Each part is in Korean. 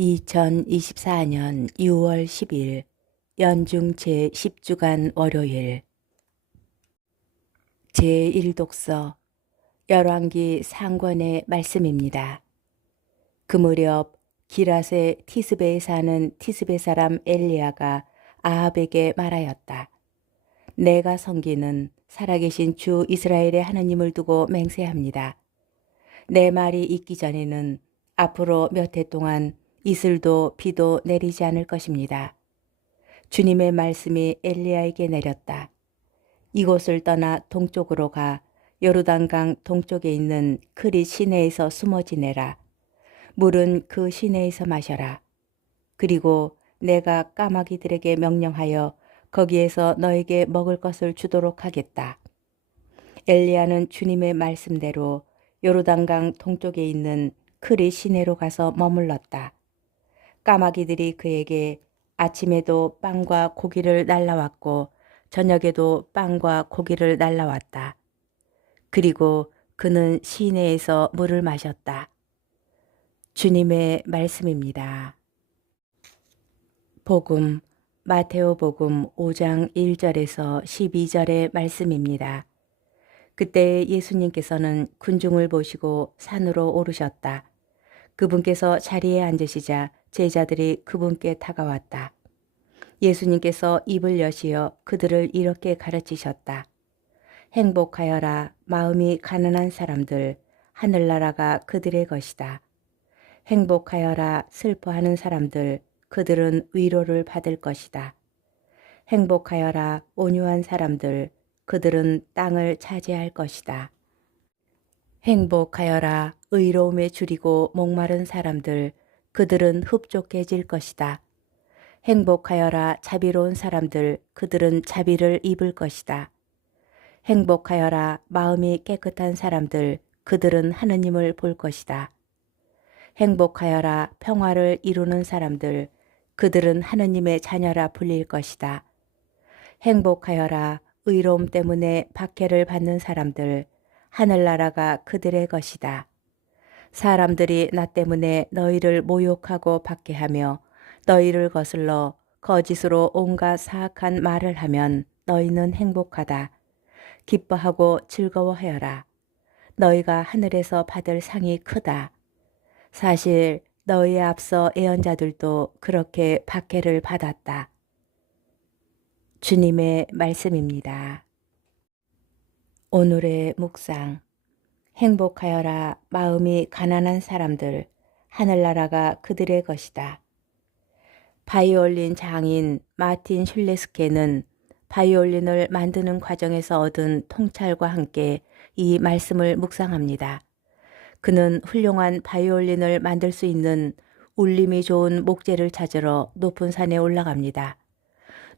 2024년 6월 10일 연중 제10주간 월요일 제1독서 열왕기 상권의 말씀입니다. 그 무렵 기랏의 티스베에 사는 티스베 사람 엘리야가 아합에게 말하였다. 내가 섬기는 살아계신 주 이스라엘의 하나님을 두고 맹세합니다. 내 말이 있기 전에는 앞으로 몇 해 동안 이슬도 비도 내리지 않을 것입니다. 주님의 말씀이 엘리야에게 내렸다. 이곳을 떠나 동쪽으로 가 요르단강 동쪽에 있는 크릿 시내에서 숨어 지내라. 물은 그 시내에서 마셔라. 그리고 내가 까마귀들에게 명령하여 거기에서 너에게 먹을 것을 주도록 하겠다. 엘리야는 주님의 말씀대로 요르단강 동쪽에 있는 크릿 시내로 가서 머물렀다. 까마귀들이 그에게 아침에도 빵과 고기를 날라왔고 저녁에도 빵과 고기를 날라왔다. 그리고 그는 시내에서 물을 마셨다. 주님의 말씀입니다. 복음, 마테오복음 5장 1절에서 12절의 말씀입니다. 그때 예수님께서는 군중을 보시고 산으로 오르셨다. 그분께서 자리에 앉으시자 제자들이 그분께 다가왔다. 예수님께서 입을 여시어 그들을 이렇게 가르치셨다. 행복하여라 마음이 가난한 사람들, 하늘나라가 그들의 것이다. 행복하여라 슬퍼하는 사람들, 그들은 위로를 받을 것이다. 행복하여라 온유한 사람들, 그들은 땅을 차지할 것이다. 행복하여라 의로움에 줄이고 목마른 사람들, 그들은 흡족해질 것이다. 행복하여라 자비로운 사람들, 그들은 자비를 입을 것이다. 행복하여라 마음이 깨끗한 사람들, 그들은 하느님을 볼 것이다. 행복하여라 평화를 이루는 사람들, 그들은 하느님의 자녀라 불릴 것이다. 행복하여라 의로움 때문에 박해를 받는 사람들, 하늘나라가 그들의 것이다. 사람들이 나 때문에 너희를 모욕하고 박해하며 너희를 거슬러 거짓으로 온갖 사악한 말을 하면 너희는 행복하다. 기뻐하고 즐거워하여라. 너희가 하늘에서 받을 상이 크다. 사실 너희에 앞서 예언자들도 그렇게 박해를 받았다. 주님의 말씀입니다. 오늘의 묵상. 행복하여라 마음이 가난한 사람들, 하늘나라가 그들의 것이다. 바이올린 장인 마틴 슐레스케는 바이올린을 만드는 과정에서 얻은 통찰과 함께 이 말씀을 묵상합니다. 그는 훌륭한 바이올린을 만들 수 있는 울림이 좋은 목재를 찾으러 높은 산에 올라갑니다.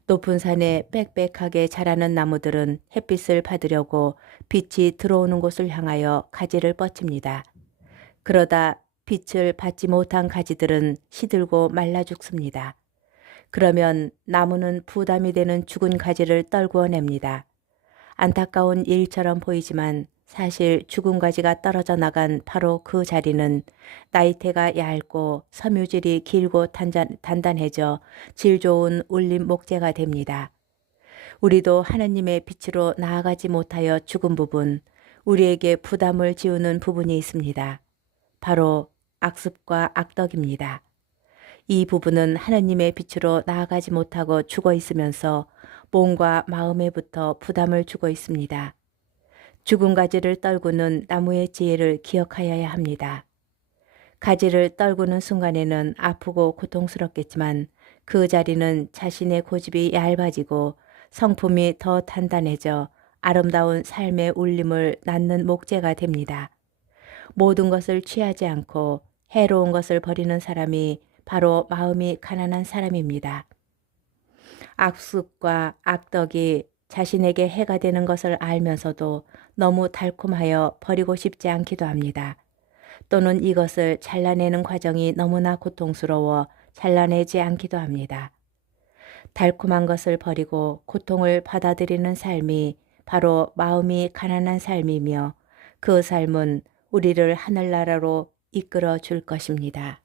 높은 산에 빽빽하게 자라는 나무들은 햇빛을 받으려고 빛이 들어오는 곳을 향하여 가지를 뻗칩니다. 그러다 빛을 받지 못한 가지들은 시들고 말라 죽습니다. 그러면 나무는 부담이 되는 죽은 가지를 떨구어 냅니다. 안타까운 일처럼 보이지만 사실 죽은 가지가 떨어져 나간 바로 그 자리는 나이테가 얇고 섬유질이 길고 단단해져 질 좋은 울림 목재가 됩니다. 우리도 하느님의 빛으로 나아가지 못하여 죽은 부분, 우리에게 부담을 지우는 부분이 있습니다. 바로 악습과 악덕입니다. 이 부분은 하느님의 빛으로 나아가지 못하고 죽어 있으면서 몸과 마음에부터 부담을 주고 있습니다. 죽은 가지를 떨구는 나무의 지혜를 기억하여야 합니다. 가지를 떨구는 순간에는 아프고 고통스럽겠지만 그 자리는 자신의 고집이 얇아지고 성품이 더 단단해져 아름다운 삶의 울림을 낳는 목재가 됩니다. 모든 것을 취하지 않고 해로운 것을 버리는 사람이 바로 마음이 가난한 사람입니다. 악습과 악덕이 자신에게 해가 되는 것을 알면서도 너무 달콤하여 버리고 싶지 않기도 합니다. 또는 이것을 잘라내는 과정이 너무나 고통스러워 잘라내지 않기도 합니다. 달콤한 것을 버리고 고통을 받아들이는 삶이 바로 마음이 가난한 삶이며 그 삶은 우리를 하늘나라로 이끌어 줄 것입니다.